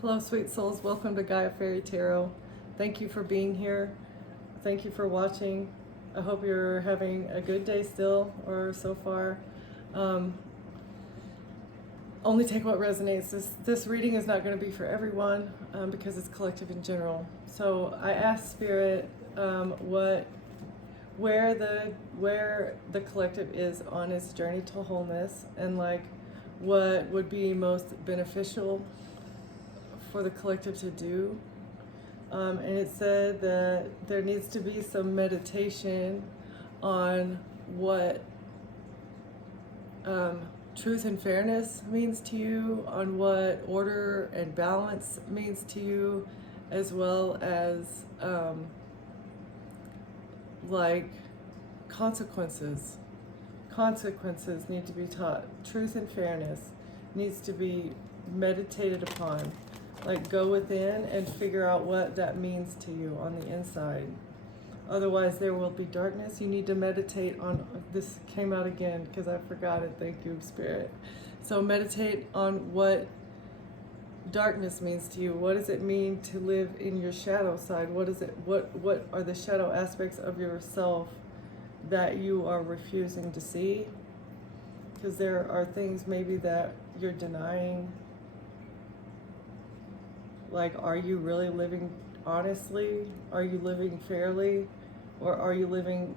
Hello, sweet souls. Welcome to Gaia Fairy Tarot. Thank you for being here. Thank you for watching. I hope you're having a good day still, or so far. Only take what resonates. This reading is not going to be for everyone because it's collective in general. So I asked Spirit where the collective is on its journey to wholeness, and like what would be most beneficial for the collective to do. And it said that there needs to be some meditation on what truth and fairness means to you, on what order and balance means to you, as well as like consequences. Consequences need to be taught. Truth and fairness needs to be meditated upon. Like, go within and figure out what that means to you on the inside. Otherwise, there will be darkness. You need to meditate on, this came out again because I forgot it. Thank you, Spirit. So meditate on what darkness means to you. What does it mean to live in your shadow side? What is it? What are the shadow aspects of yourself that you are refusing to see? Because there are things maybe that you're denying. Like, are you really living honestly? Are you living fairly? Or are you living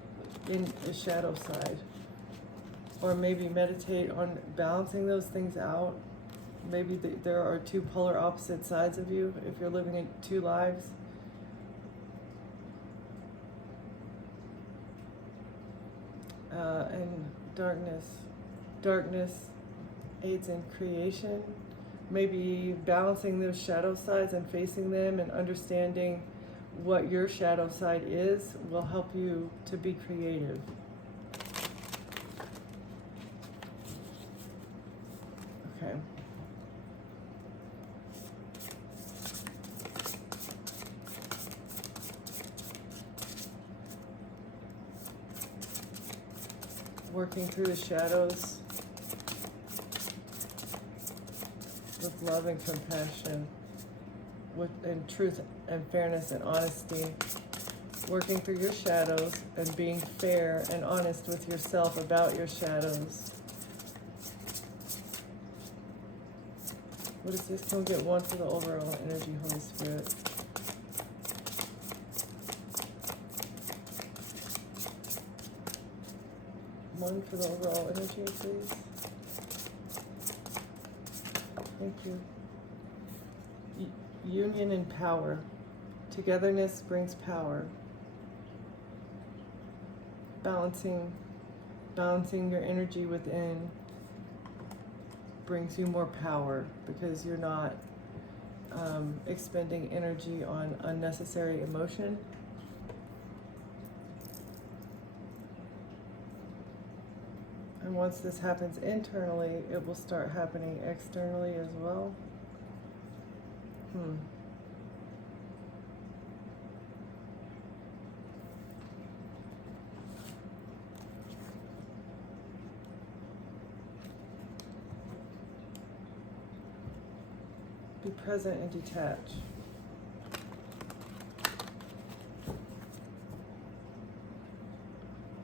in the shadow side? Or maybe meditate on balancing those things out. Maybe there are two polar opposite sides of you if you're living in two lives. And darkness aids in creation. Maybe balancing those shadow sides and facing them and understanding what your shadow side is will help you to be creative. Okay. Working through the shadows with love and compassion, and truth and fairness and honesty. Working through your shadows and being fair and honest with yourself about your shadows. What is this? Can we get one for the overall energy, Holy Spirit? One for the overall energy, please. Thank you. Union and power. Togetherness brings power. Balancing your energy within brings you more power because you're not expending energy on unnecessary emotion. And once this happens internally, it will start happening externally as well. Be present and detach.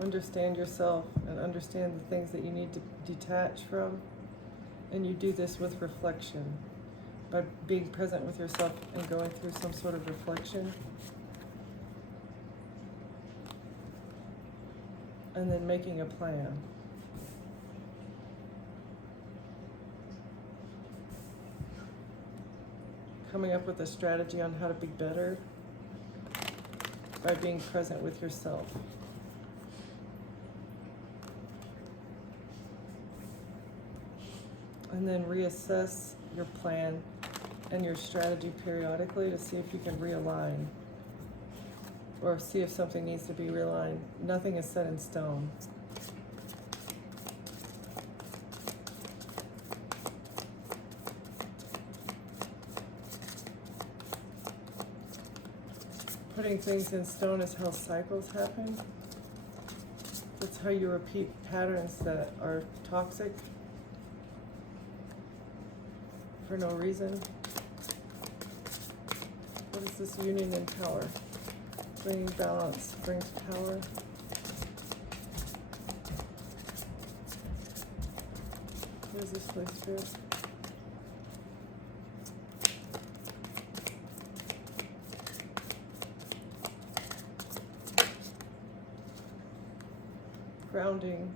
Understand yourself and understand the things that you need to detach from. And you do this with reflection, by being present with yourself and going through some sort of reflection. And then making a plan. Coming up with a strategy on how to be better by being present with yourself. And then reassess your plan and your strategy periodically to see if you can realign or see if something needs to be realigned. Nothing is set in stone. Putting things in stone is how cycles happen. That's how you repeat patterns that are toxic for no reason. What is this union and power? Bringing balance brings power. What is this, Holy Spirit? Grounding.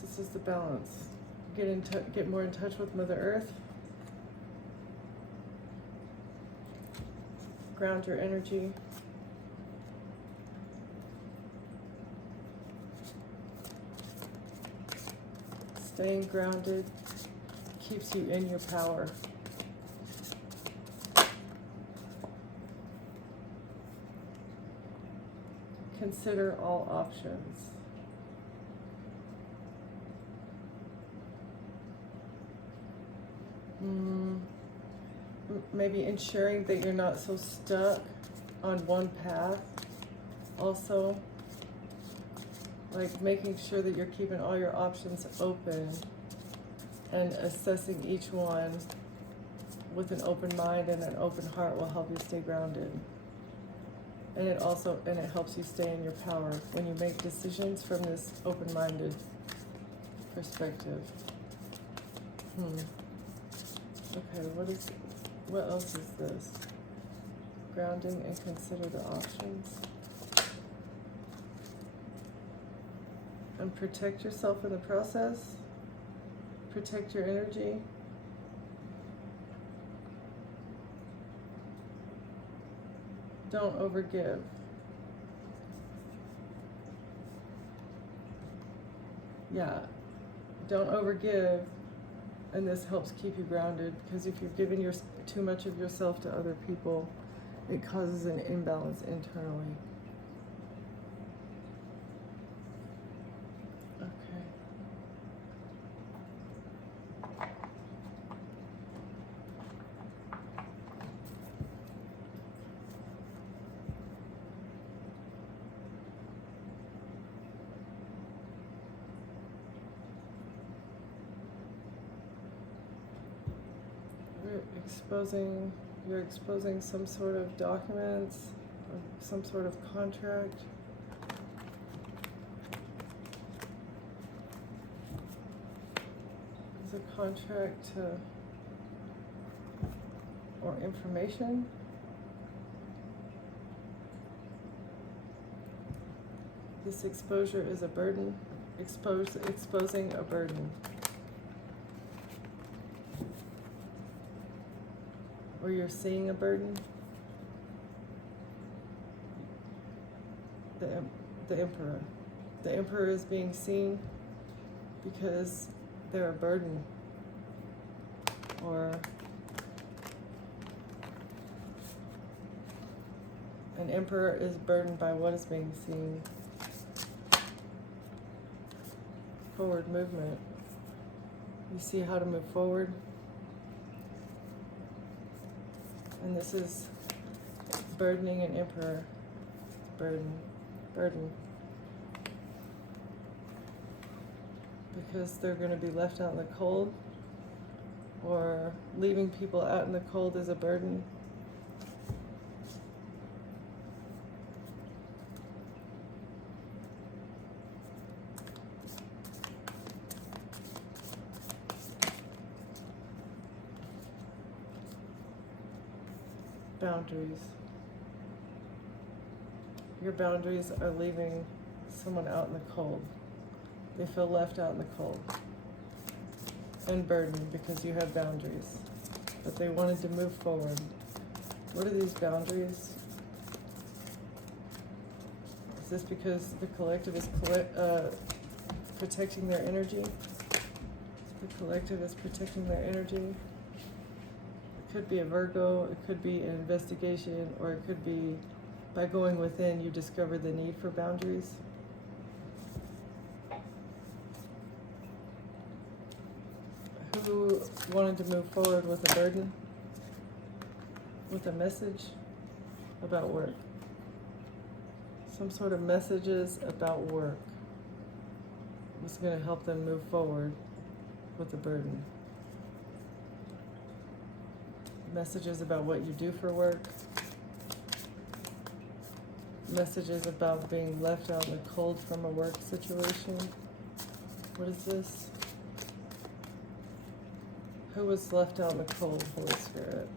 This is the balance. Get more in touch with Mother Earth. Ground your energy. Staying grounded keeps you in your power. Consider all options. Maybe ensuring that you're not so stuck on one path. Also, like making sure that you're keeping all your options open and assessing each one with an open mind and an open heart will help you stay grounded. And it helps you stay in your power when you make decisions from this open-minded perspective. Okay, what else is this? Grounding and consider the options. And protect yourself in the process. Protect your energy. Don't overgive. Yeah, don't overgive, and this helps keep you grounded, because if you're giving too much of yourself to other people, it causes an imbalance internally. Okay. You're exposing some sort of documents, or some sort of contract. Is a contract or information? This exposure is a burden. Exposing a burden. Or you're seeing a burden. The emperor. The emperor is being seen because they're a burden. Or an emperor is burdened by what is being seen. Forward movement. You see how to move forward. And this is burdening an emperor. Burden. Because they're going to be left out in the cold, or leaving people out in the cold is a burden. Boundaries. Your boundaries are leaving someone out in the cold. They feel left out in the cold and burdened because you have boundaries, but they wanted to move forward. What are these boundaries? Is this because the collective is protecting their energy? The collective is protecting their energy. It could be a Virgo, it could be an investigation, or it could be by going within you discover the need for boundaries. Who wanted to move forward with a burden? With a message about work? Some sort of messages about work was going to help them move forward with a burden. Messages about what you do for work. Messages about being left out in the cold from a work situation. What is this? Who was left out in the cold, Holy Spirit?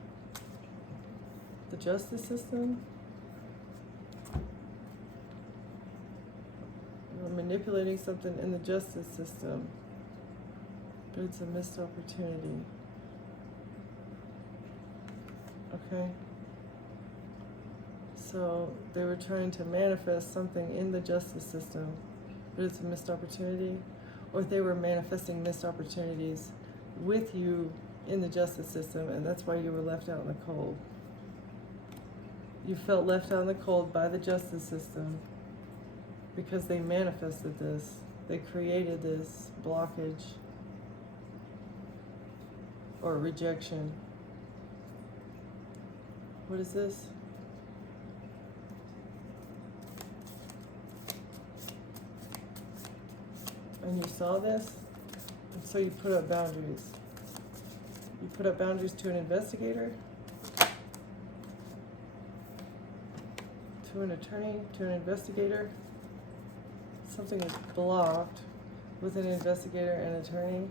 The justice system? You're manipulating something in the justice system, but it's a missed opportunity. Okay? So they were trying to manifest something in the justice system, but it's a missed opportunity. Or they were manifesting missed opportunities with you in the justice system, and that's why you were left out in the cold. You felt left out in the cold by the justice system because they manifested this. They created this blockage or rejection. What is this? And you saw this, and so you put up boundaries. You put up boundaries to an investigator, to an attorney, to an investigator. Something is blocked with an investigator and attorney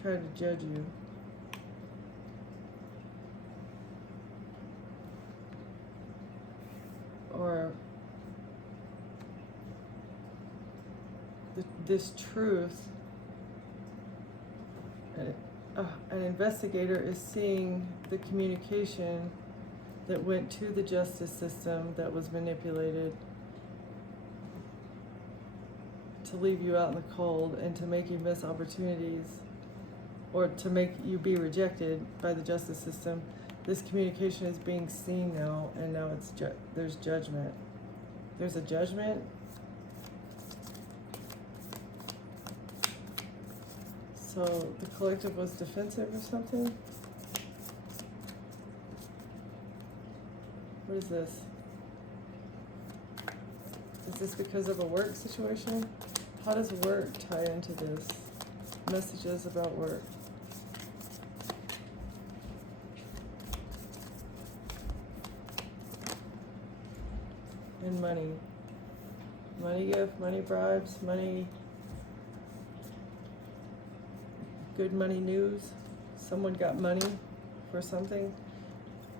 trying to judge you. Or this truth, an investigator is seeing the communication that went to the justice system that was manipulated to leave you out in the cold and to make you miss opportunities or to make you be rejected by the justice system. This communication is being seen now, and now it's there's judgment. There's a judgment. So the collective was defensive or something? What is this? Is this because of a work situation? How does work tie into this? Messages about work. And money. Money gift, money bribes, money, good money news. Someone got money for something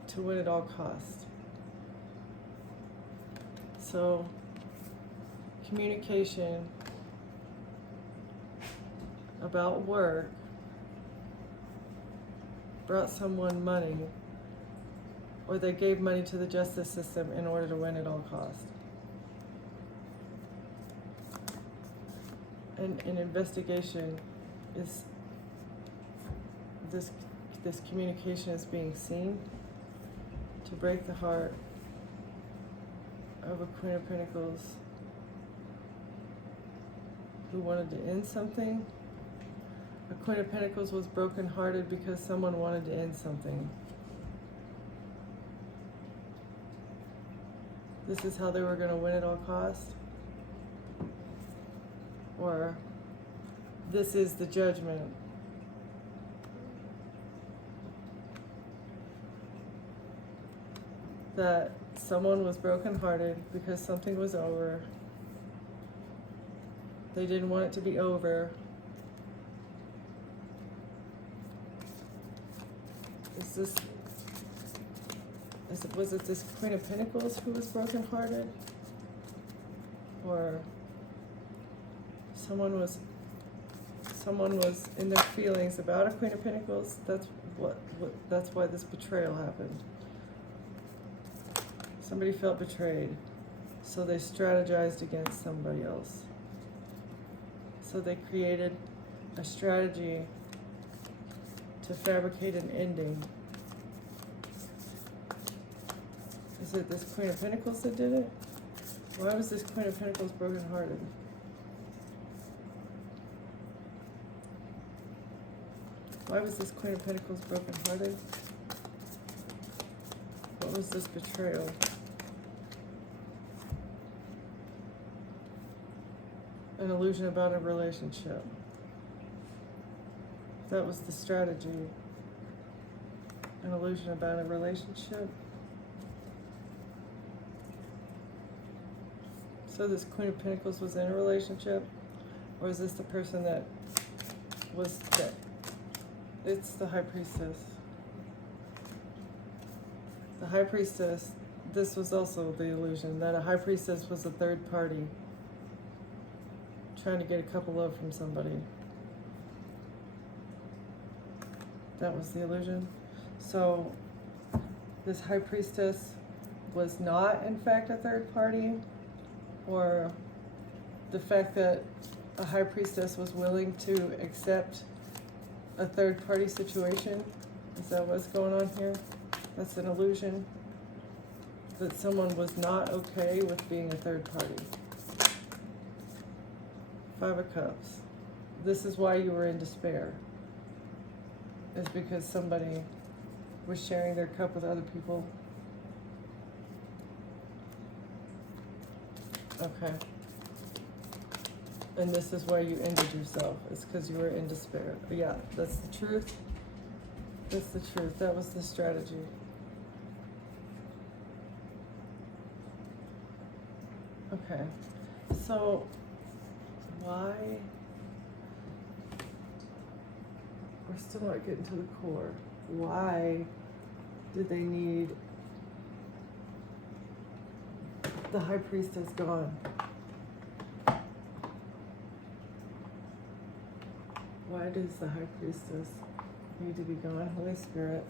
to win at all costs. So, communication about work brought someone money, or they gave money to the justice system in order to win at all costs. And an investigation is this communication is being seen to break the heart of a Queen of Pentacles who wanted to end something. A Queen of Pentacles was brokenhearted because someone wanted to end something. This is how they were going to win at all costs. Or this is the judgment. That someone was brokenhearted because something was over. They didn't want it to be over. Was it this Queen of Pentacles who was brokenhearted? Or someone was in their feelings about a Queen of Pentacles? That's why this betrayal happened. Somebody felt betrayed, so they strategized against somebody else. So they created a strategy to fabricate an ending. Is it this Queen of Pentacles that did it? Why was this Queen of Pentacles brokenhearted? Why was this Queen of Pentacles brokenhearted? What was this betrayal? An illusion about a relationship. That was the strategy. An illusion about a relationship. So this Queen of Pentacles was in a relationship? Or is this the person that was dead? It's the High Priestess. The High Priestess, this was also the illusion, that a High Priestess was a third party trying to get a couple love from somebody. That was the illusion. So this High Priestess was not in fact a third party, or the fact that a High Priestess was willing to accept a third party situation. Is that what's going on here? That's an illusion. That someone was not okay with being a third party. Five of Cups. This is why you were in despair. Is because somebody was sharing their cup with other people. Okay. And this is why you ended yourself. It's because you were in despair. Yeah, that's the truth. That's the truth. That was the strategy. Okay. So, why? We're still not getting to the core. Why did they need the High Priestess gone? Why does the High Priestess need to be gone, Holy Spirit?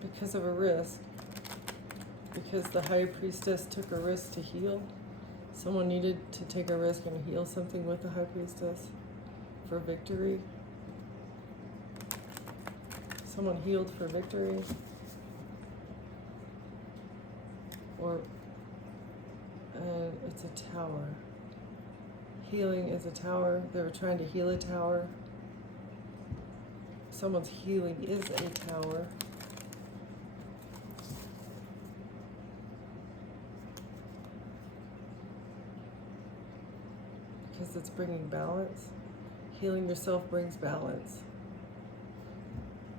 Because of a risk. Because the High Priestess took a risk to heal. Someone needed to take a risk and heal something with the High Priestess for victory. Someone healed for victory. Or it's a tower. Healing is a tower. They were trying to heal a tower. Someone's healing is a tower. Because it's bringing balance. Healing yourself brings balance.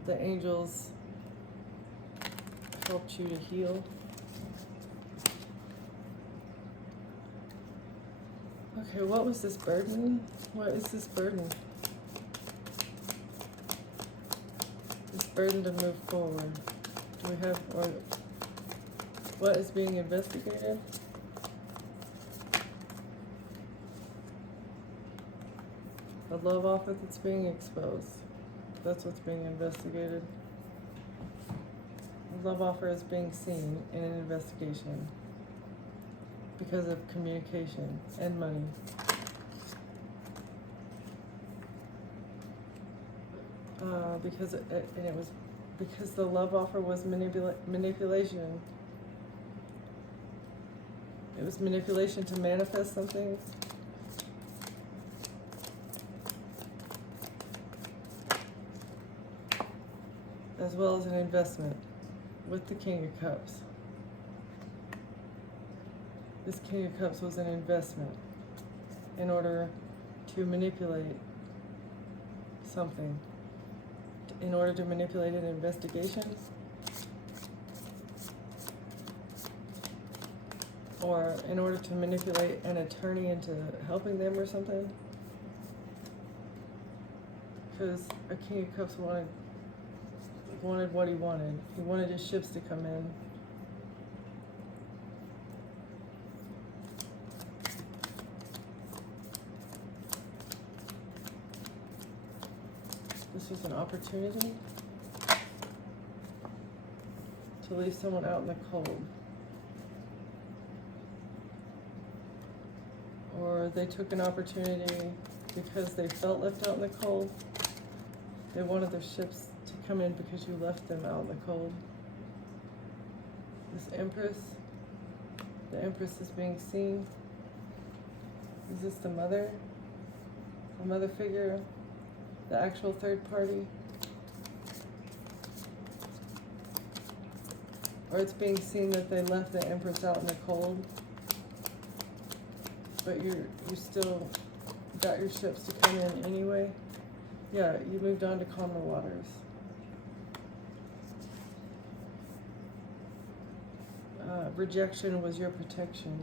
The angels helped you to heal. Okay, what was this burden? What is this burden? This burden to move forward. Do we have, or what is being investigated? A love offer that's being exposed. That's what's being investigated. A love offer is being seen in an investigation because of communication and money. Because it was because the love offer was manipulation. It was manipulation to manifest something. As well as an investment with the King of Cups. This King of Cups was an investment in order to manipulate something, in order to manipulate an investigation, or in order to manipulate an attorney into helping them or something. Because a King of Cups wanted what he wanted. He wanted his ships to come in. This was an opportunity to leave someone out in the cold. Or they took an opportunity because they felt left out in the cold. They wanted their ships to come in because you left them out in the cold. This Empress, the Empress is being seen. Is this the mother? The mother figure? The actual third party? Or it's being seen that they left the Empress out in the cold. but you still got your ships to come in anyway. Yeah, you moved on to calmer waters. Rejection was your protection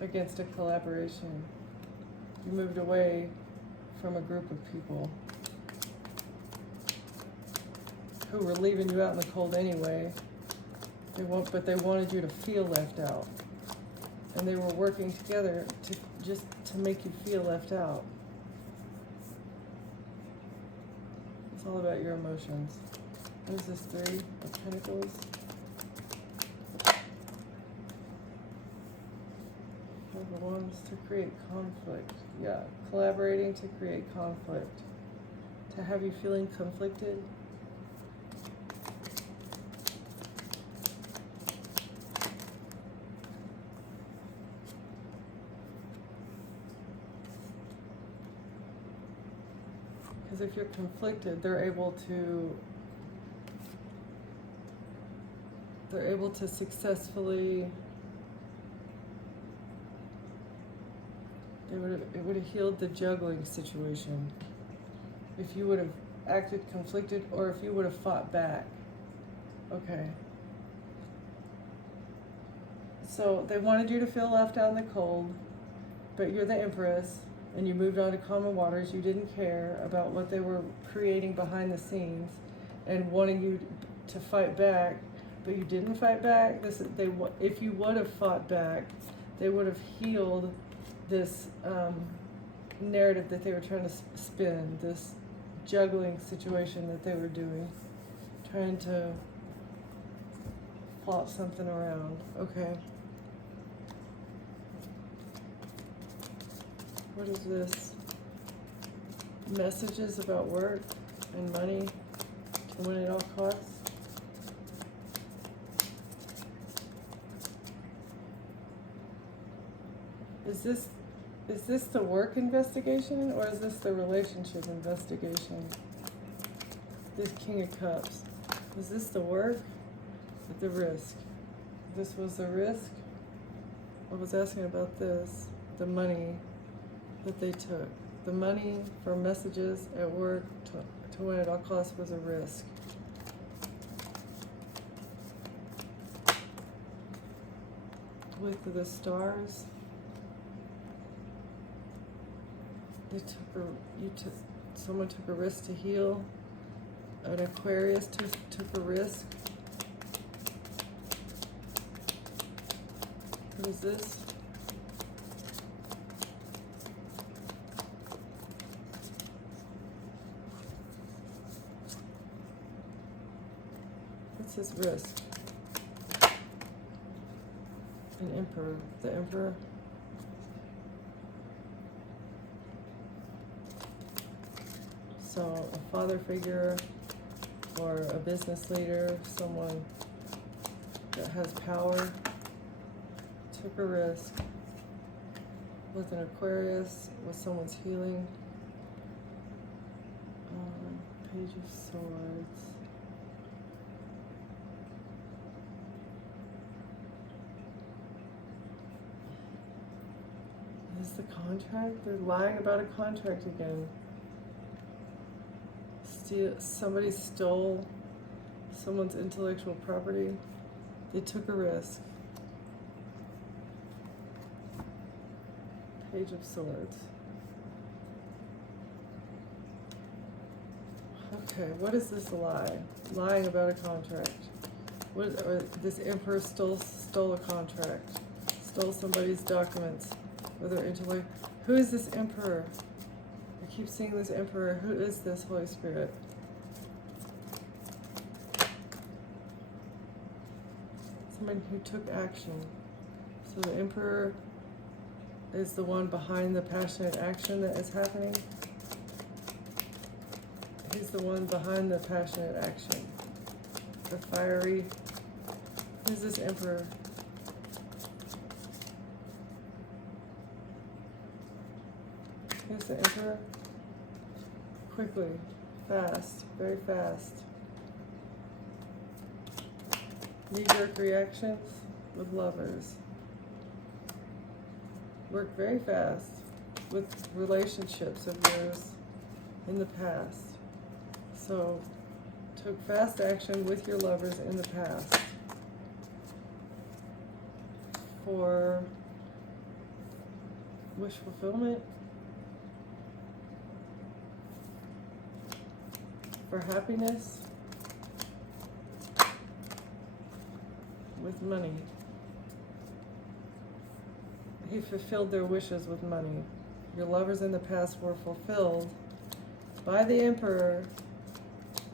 against a collaboration. You moved away from a group of people who were leaving you out in the cold anyway. But they wanted you to feel left out. And they were working together to make you feel left out. It's all about your emotions. What is this, 3 of Pentacles? Number 1 is to create conflict. Yeah, collaborating to create conflict. To have you feeling conflicted. Because if you're conflicted, they're able to successfully, it would have healed the juggling situation if you would have acted conflicted, or if you would have fought back. Okay. So they wanted you to feel left out in the cold, but you're the Empress, and you moved on to calmer waters. You didn't care about what they were creating behind the scenes and wanting you to fight back. But you didn't fight back. If you would have fought back, they would have healed this narrative that they were trying to spin, this juggling situation that they were doing, trying to plot something around. Okay. What is this? Messages about work and money to win at all costs. Is this the work investigation, or is this the relationship investigation? This King of Cups. Is this the work or the risk? This was the risk. I was asking about this, the money that they took. The money for messages at work to win at all costs was a risk. With the stars. Someone took a risk to heal. An Aquarius took a risk. What is this? What's his risk? An Emperor. The Emperor. So a father figure or a business leader, someone that has power, took a risk with an Aquarius, with someone's healing. Page of Swords. Is the contract? They're lying about a contract again. Somebody stole someone's intellectual property. They took a risk. Page of Swords. Okay, what is this lie? Lying about a contract. This Emperor stole a contract. Stole somebody's documents or their intellect. Who is this Emperor? I keep seeing this Emperor. Who is this Holy Spirit? Someone who took action. So the Emperor is the one behind the passionate action that is happening. He's the one behind the passionate action. The fiery. Who's this Emperor? Who's the Emperor? Quickly, fast, very fast. Knee-jerk reactions. with lovers. Work very fast with relationships of yours in the past. So, took fast action with your lovers in the past for wish fulfillment, for happiness, with money. He fulfilled their wishes with money. Your lovers in the past were fulfilled by the Emperor,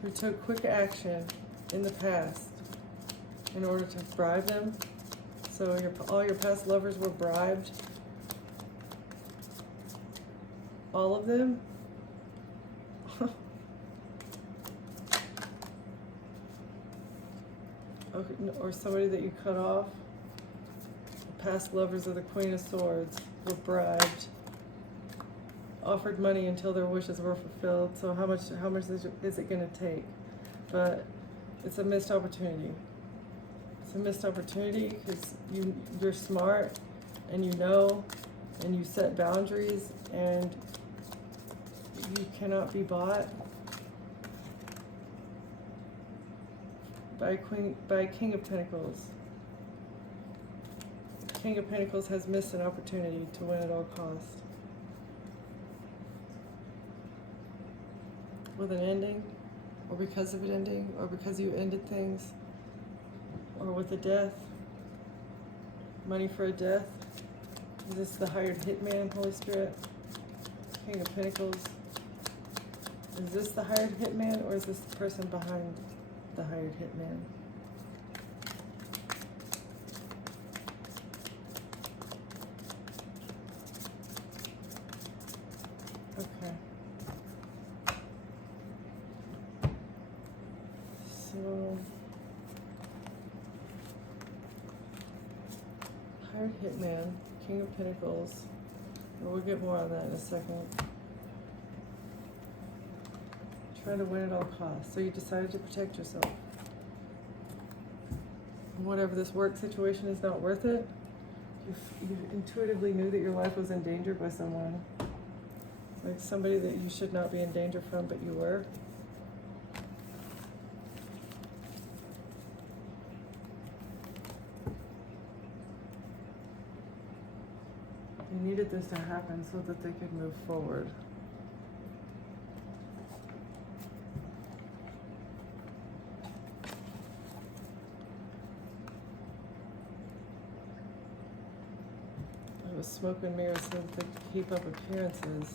who took quick action in the past in order to bribe them. So all your past lovers were bribed. All of them. Okay, or somebody that you cut off. The past lovers of the Queen of Swords were bribed, offered money until their wishes were fulfilled. So how much is it going to take? But it's a missed opportunity. It's a missed opportunity because you're smart and you know and you set boundaries and you cannot be bought by a King of Pentacles. King of Pentacles has missed an opportunity to win at all costs. With an ending, or because of an ending, or because you ended things, or with a death. Money for a death. Is this the hired hitman, Holy Spirit? King of Pentacles. Is this the hired hitman, or is this the person behind the hired hitman? Okay. So, hired hitman, King of Pentacles. We'll get more on that in a second. Try to win at all costs. So you decided to protect yourself. Whatever this work situation is not worth it, you intuitively knew that your life was in danger by someone. Like somebody that you should not be in danger from, but you were. You needed this to happen so that they could move forward. It was smoke and mirrors so that they could keep up appearances.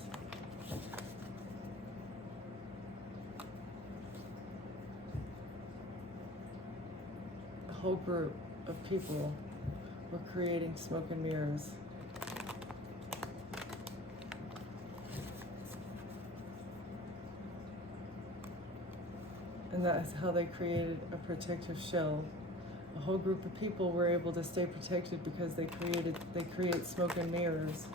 A whole group of people were creating smoke and mirrors. And that is how they created a protective shell. A whole group of people were able to stay protected because they create smoke and mirrors.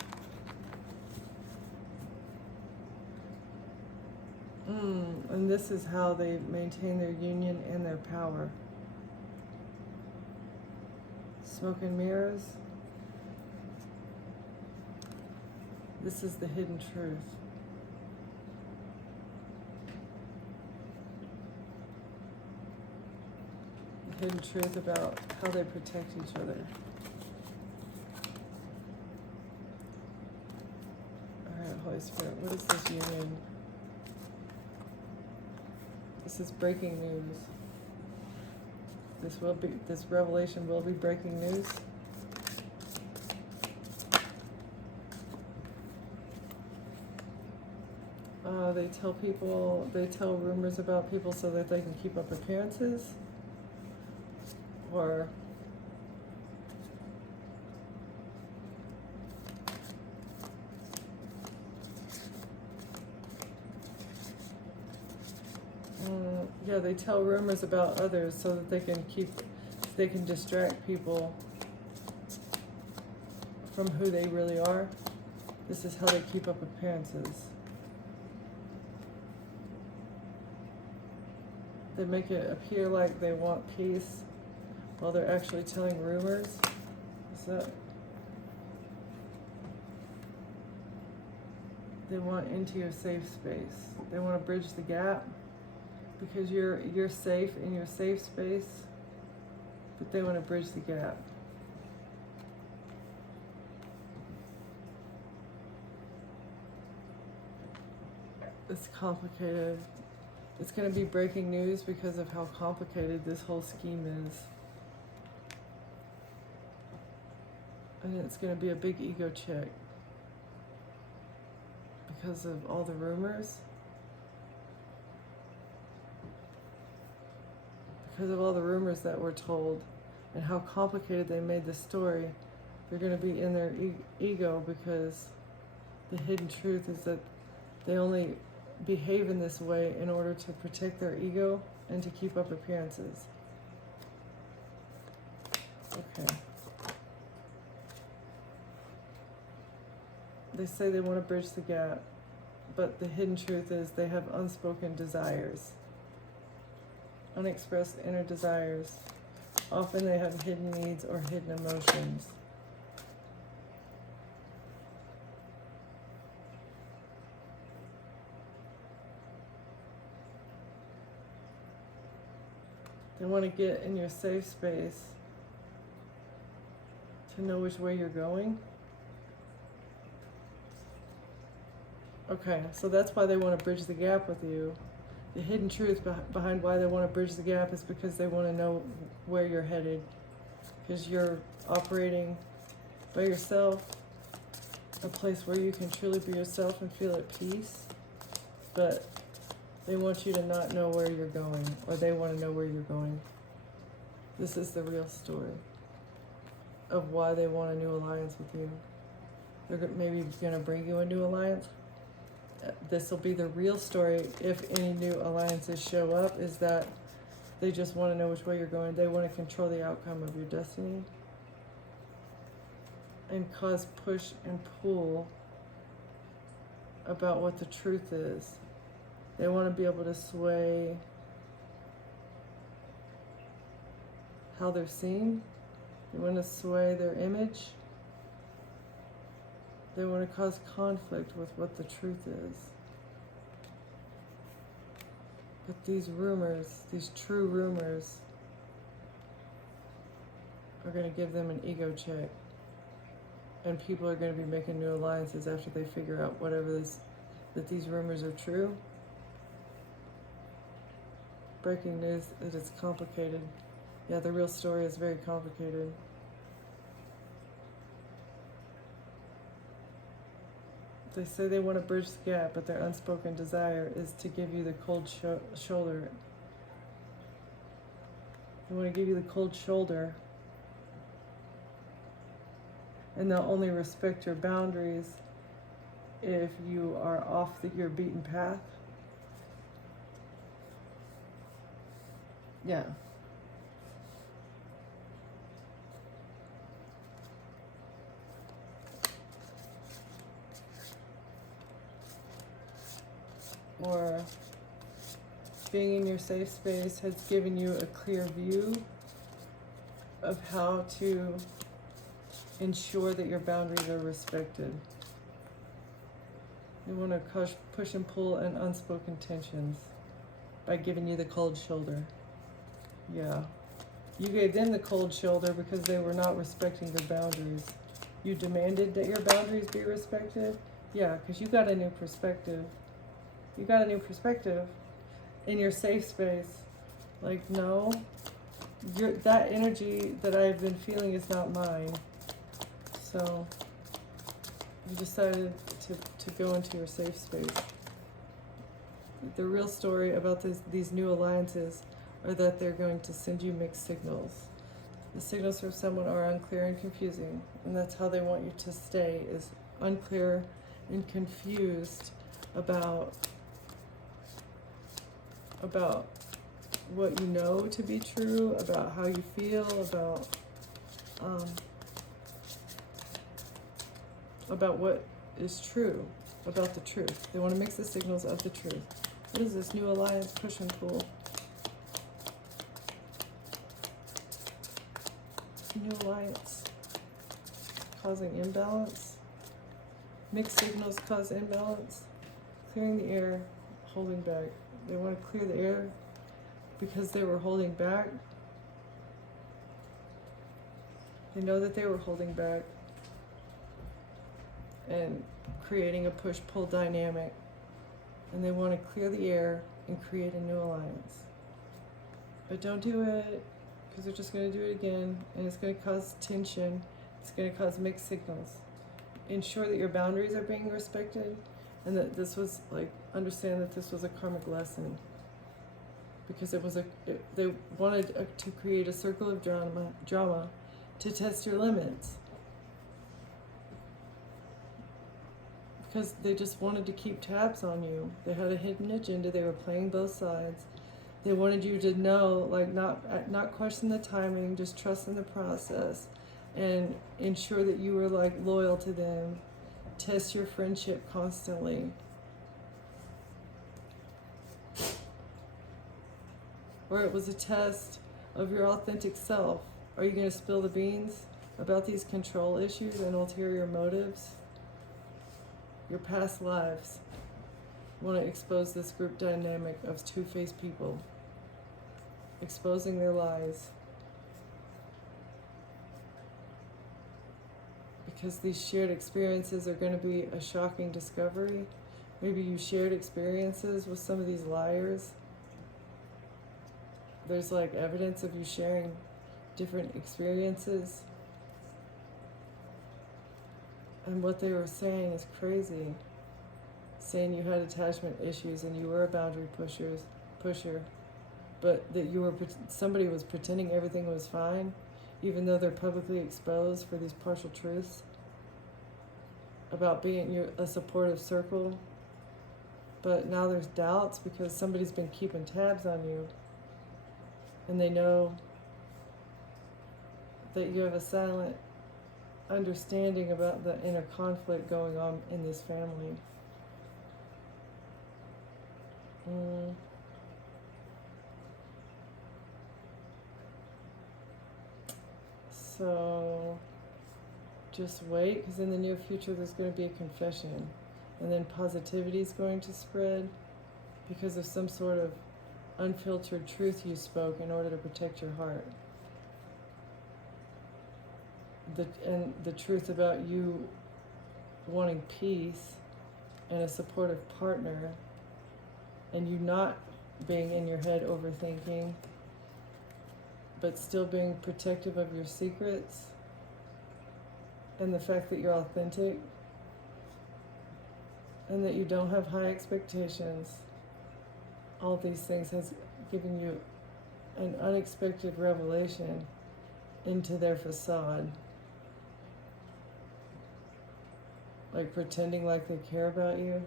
And this is how they maintain their union and their power. Smoke and mirrors. This is the hidden truth. Hidden truth about how they protect each other. Alright, Holy Spirit, what is this union? This is breaking news. This revelation will be breaking news. They tell rumors about people so that they can keep up appearances. Or yeah, they tell rumors about others so that they can distract people from who they really are. This is how they keep up appearances. They make it appear like they want peace, while they're actually telling rumors. Is that they want into your safe space. They want to bridge the gap because you're safe in your safe space, but they want to bridge the gap. It's complicated. It's going to be breaking news because of how complicated this whole scheme is. And it's going to be a big ego check because of all the rumors. Because of all the rumors that were told and how complicated they made the story. They're going to be in their ego because the hidden truth is that they only behave in this way in order to protect their ego and to keep up appearances. Okay. They say they want to bridge the gap, but the hidden truth is they have unspoken desires, unexpressed inner desires. Often they have hidden needs or hidden emotions. They want to get in your safe space to know which way you're going. Okay, so that's why they want to bridge the gap with you. The hidden truth behind why they want to bridge the gap is because they want to know where you're headed. Because you're operating by yourself, a place where you can truly be yourself and feel at peace. But they want you to not know where you're going, or they want to know where you're going. This is the real story of why they want a new alliance with you. They're maybe going to bring you a new alliance. This will be the real story if any new alliances show up, is that they just want to know which way you're going. They want to control the outcome of your destiny and cause push and pull about what the truth is. They want to be able to sway how they're seen. They want to sway their image. They want to cause conflict with what the truth is. But these rumors, these true rumors, are going to give them an ego check. And people are going to be making new alliances after they figure out whatever this, that these rumors are true. Breaking news that it's complicated. Yeah, the real story is very complicated. They say they want to bridge the gap, but their unspoken desire is to give you the cold shoulder. They want to give you the cold shoulder. And they'll only respect your boundaries if you are off your beaten path. Yeah. Or being in your safe space has given you a clear view of how to ensure that your boundaries are respected. You want to push and pull and unspoken tensions by giving you the cold shoulder. Yeah. You gave them the cold shoulder because they were not respecting their boundaries. You demanded that your boundaries be respected. Yeah, because you got a new perspective. You got a new perspective in your safe space. Like, no, that energy that I've been feeling is not mine. So you decided to go into your safe space. The real story about these new alliances are that they're going to send you mixed signals. The signals from someone are unclear and confusing, and that's how they want you to stay, is unclear and confused about what you know to be true, about how you feel, about what is true, about the truth. They want to mix the signals of the truth. What is this new alliance push and pull? New alliance causing imbalance. Mixed signals cause imbalance. Clearing the air, holding back. They want to clear the air because they were holding back. They know that they were holding back and creating a push-pull dynamic. And they want to clear the air and create a new alliance. But don't do it, because they're just going to do it again, and it's going to cause tension. It's going to cause mixed signals. Ensure that your boundaries are being respected, and that this was understand that this was a karmic lesson, because they wanted to create a circle of drama to test your limits, because they just wanted to keep tabs on you. They had a hidden agenda. They were playing both sides. They wanted you to know, not question the timing, just trust in the process, and ensure that you were loyal to them. Test your friendship constantly. Or it was a test of your authentic self. Are you going to spill the beans about these control issues and ulterior motives? Your past lives want to expose this group dynamic of two-faced people, exposing their lies. Because these shared experiences are going to be a shocking discovery. Maybe you shared experiences with some of these liars. There's evidence of you sharing different experiences. And what they were saying is crazy. Saying you had attachment issues and you were a boundary pusher, but that somebody was pretending everything was fine, even though they're publicly exposed for these partial truths about being a supportive circle. But now there's doubts because somebody's been keeping tabs on you, and they know that you have a silent understanding about the inner conflict going on in this family. So just wait, because in the near future there's going to be a confession, and then positivity is going to spread because of some sort of unfiltered truth you spoke in order to protect your heart. The truth about you wanting peace and a supportive partner, and you not being in your head overthinking, but still being protective of your secrets, and the fact that you're authentic, and that you don't have high expectations. All these things has given you an unexpected revelation into their facade. Pretending like they care about you.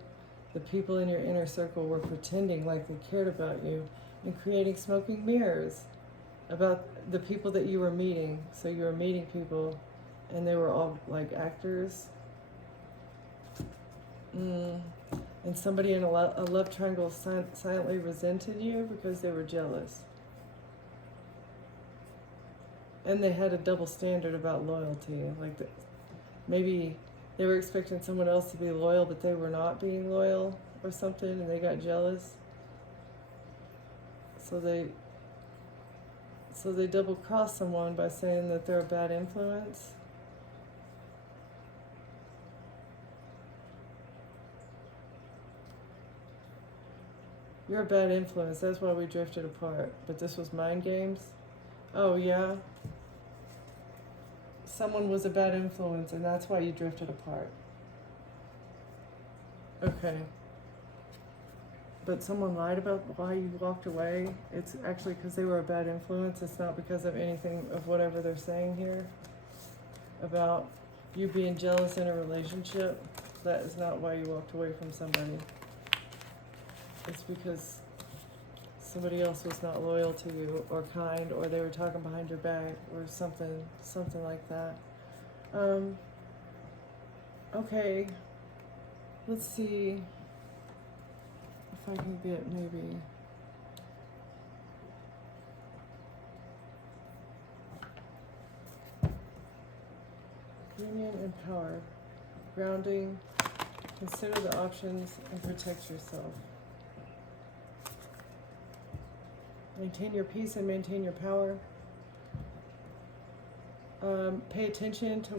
The people in your inner circle were pretending like they cared about you and creating smoking mirrors about the people that you were meeting. So you were meeting people and they were all actors. And somebody in a love triangle silently resented you because they were jealous. And they had a double standard about loyalty. Maybe they were expecting someone else to be loyal, but they were not being loyal or something, and they got jealous. So they double-crossed someone by saying that they're a bad influence. You're a bad influence. That's why we drifted apart. But this was mind games? Oh, yeah? Someone was a bad influence, and that's why you drifted apart. Okay. But someone lied about why you walked away. It's actually because they were a bad influence. It's not because of anything of whatever they're saying here about you being jealous in a relationship. That is not why you walked away from somebody. It's because somebody else was not loyal to you or kind, or they were talking behind your back or something like that. Okay, let's see if I can get maybe Union and power. Grounding. Consider the options and protect yourself. Maintain your peace and maintain your power. Pay attention to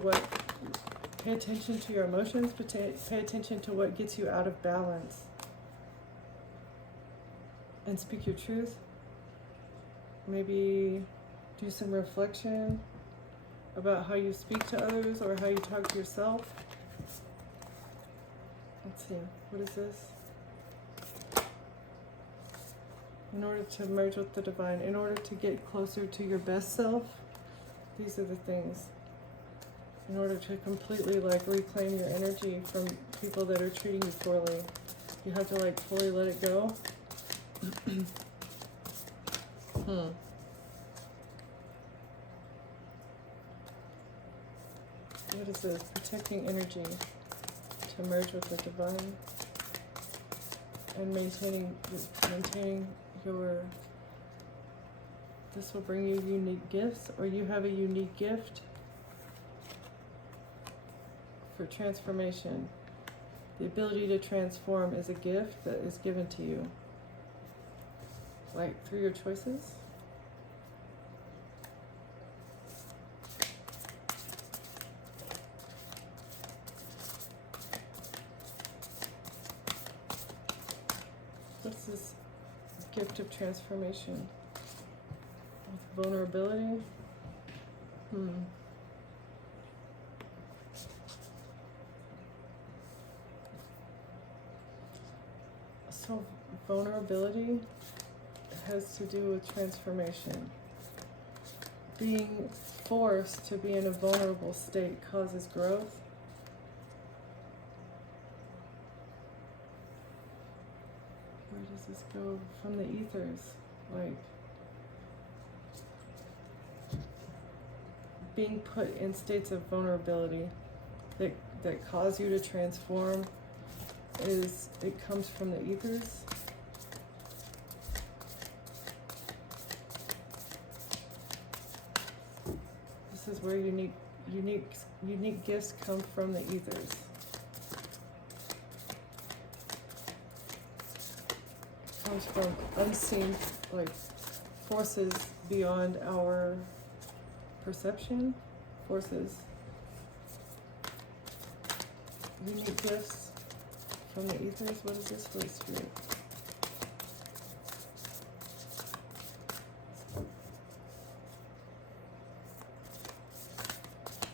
your emotions, but pay attention to what gets you out of balance. And speak your truth. Maybe do some reflection about how you speak to others or how you talk to yourself. Let's see, what is this? In order to merge with the divine, in order to get closer to your best self, these are the things. In order to completely reclaim your energy from people that are treating you poorly, you have to fully let it go. What is this? Protecting energy to merge with the divine and maintaining your. This will bring you unique gifts, or you have a unique gift for transformation. The ability to transform is a gift that is given to you, through your choices. What's this gift of transformation? With vulnerability? So vulnerability has to do with transformation. Being forced to be in a vulnerable state causes growth. Where does this go? From the ethers, being put in states of vulnerability that cause you to transform it comes from the ethers. This is where unique gifts come from the ethers. It comes from unseen forces beyond our perception, forces, unique gifts from the ethers. What is this, Holy Spirit?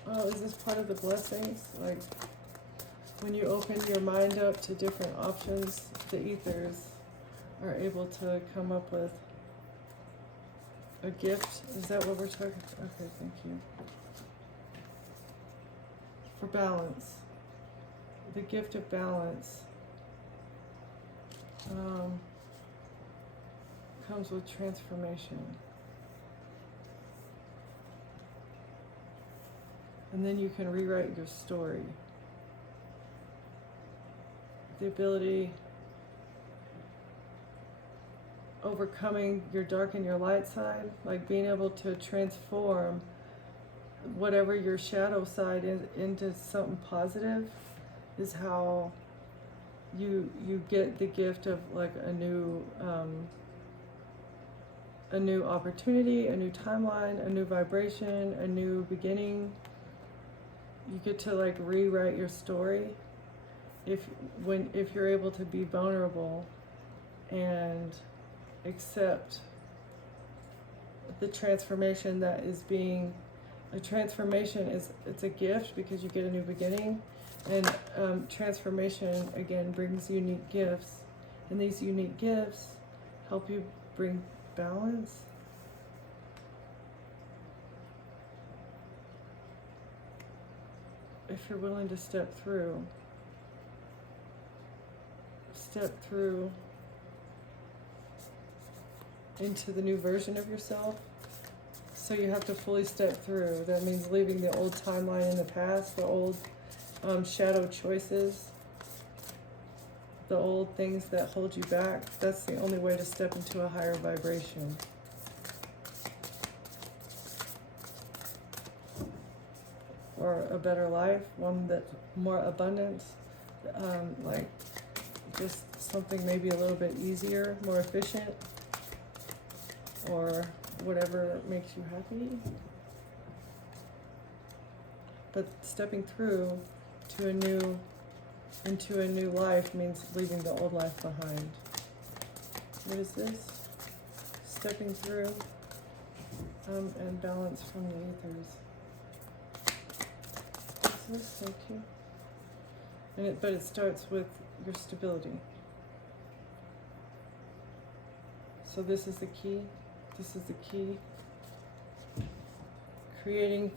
Oh, is this part of the blessings? When you open your mind up to different options, the ethers are able to come up with a gift. Is that what we're talking about? Okay, thank you. For balance. The gift of balance comes with transformation. And then you can rewrite your story. The ability, overcoming your dark and your light side, being able to transform whatever your shadow side is into something positive, is how you get the gift of a new opportunity, a new timeline, a new vibration, a new beginning. You get to rewrite your story if you're able to be vulnerable and accept the transformation that is being. A transformation it's a gift because you get a new beginning, and transformation again brings unique gifts, and these unique gifts help you bring balance. If you're willing to step through into the new version of yourself. So you have to fully step through. That means leaving the old timeline in the past, the old shadow choices, the old things that hold you back. That's the only way to step into a higher vibration. or a better life, one that's more abundant, like just something maybe a little bit easier, more efficient, or whatever makes you happy. But stepping through to into a new life means leaving the old life behind. What is this? Stepping through and balance from the ethers. What's this? Thank you. But it starts with your stability. So this is the key. This is the key. Creating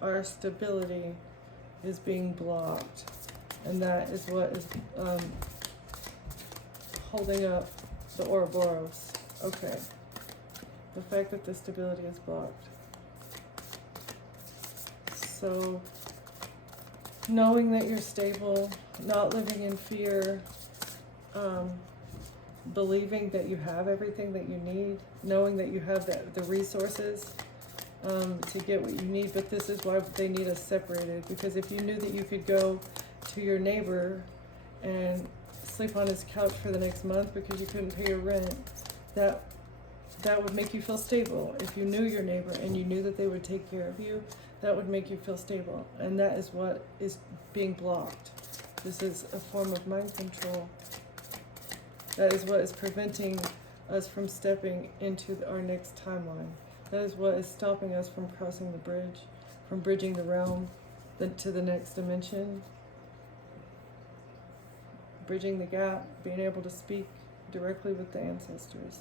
our stability is being blocked, and that is what is holding up the Ouroboros. Okay. The fact that the stability is blocked. So, knowing that you're stable, not living in fear, believing that you have everything that you need, knowing that you have the resources to get what you need. But this is why they need us separated, because if you knew that you could go to your neighbor and sleep on his couch for the next month because you couldn't pay your rent, that would make you feel stable. If you knew your neighbor and you knew that they would take care of you, that would make you feel stable. And that is what is being blocked. This is a form of mind control. That is what is preventing us from stepping into our next timeline. That is what is stopping us from crossing the bridge, from bridging the realm to the next dimension, bridging the gap, being able to speak directly with the ancestors,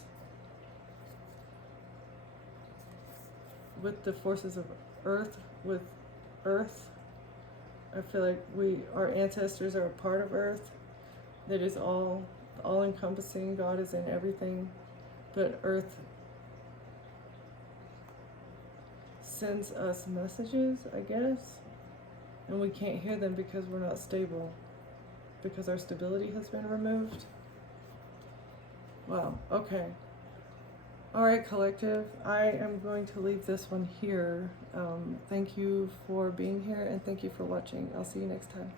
with the forces of earth, with earth. I feel like our ancestors are a part of earth that is all encompassing. God is in everything, but earth sends us messages, I guess, and we can't hear them because we're not stable, because our stability has been removed. Wow, okay. All right, collective, I am going to leave this one here. Thank you for being here, and thank you for watching. I'll see you next time.